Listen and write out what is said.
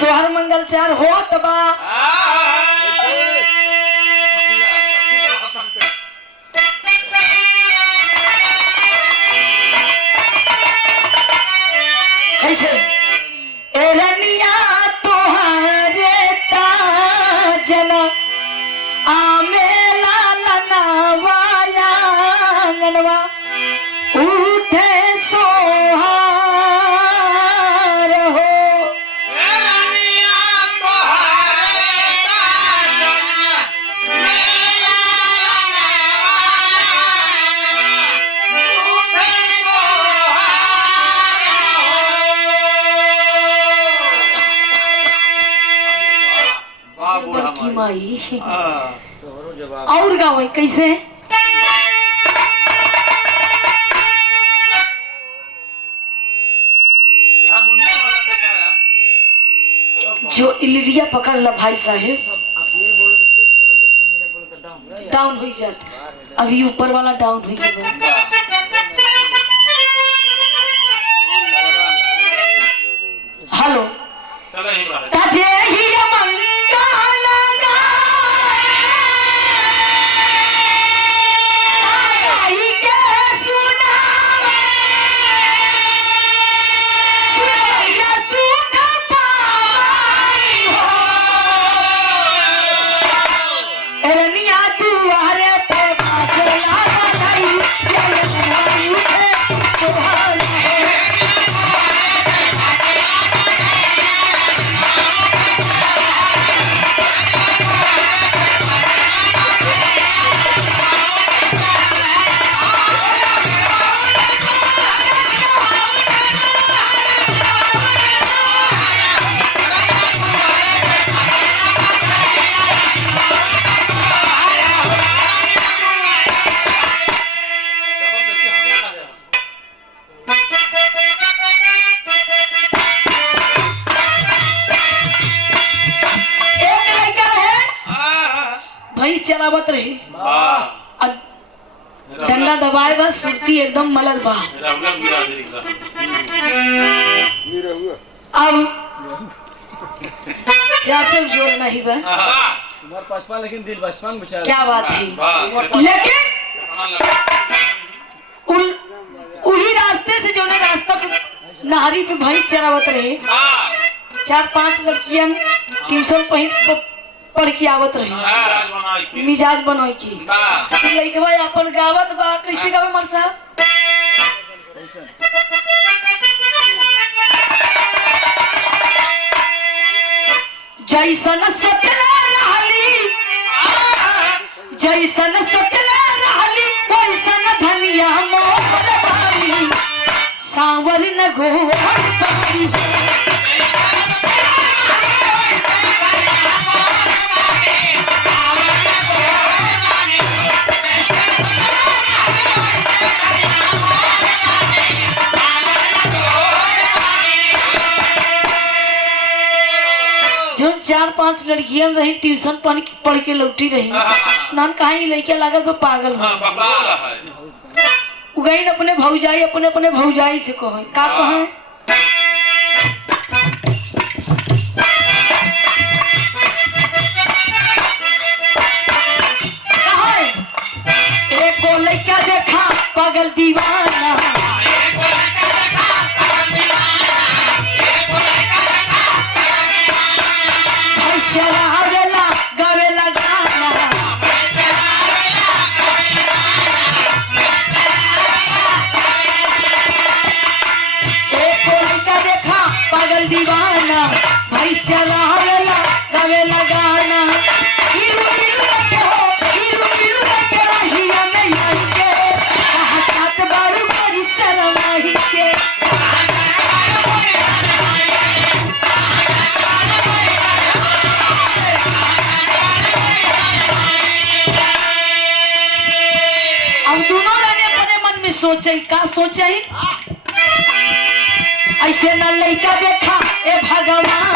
सोहर मंगल चार होत बा कैसे एरनिया तोहारे ताजना आमेला लनावाया गनवा उठे सोहार हो की माई और गावे कैसे जो इलिरिया पकड़ ला भाई साहेब डाउन हो जाता अभी ऊपर वाला डाउन हो जाएगा हेलो ताजे ही चलावत रही डंडा दबाए बस सुरती एकदम मलद बा अब 400 जोड़ नहीं बा लेकिन दिल बचपन बेचारा क्या बात है लेकिन उही रास्ते से जो रास्ता पे नहरी पे भैंस चरावत रहे 4-5 लड़कियां ट्यूशन पढ़ के आवत रही मिजाज बनाई की लइकवा अपन गावत बा कैसे गावे मर साहब जैसन सोचले रहली वैसन धनिया मोर बारी सांवर न गोर बारी जो 4-5 लड़कियां रही ट्यूशन पढ़ के लौटी रही नान कहीं लड़कियां लागल तो पागल हो उगैन अपने भौजाई से कहे का कहे एक को लड़का देखा पागल दीवाना दीवाना भाई चलावेला गावेला गाना हिरू हिरू के रहिया में आई के हाथ बारू बड़ी शर्माही के अब दोनों अपने मन में सोचे का सोचे ऐसे न लइका देखा ए भगवान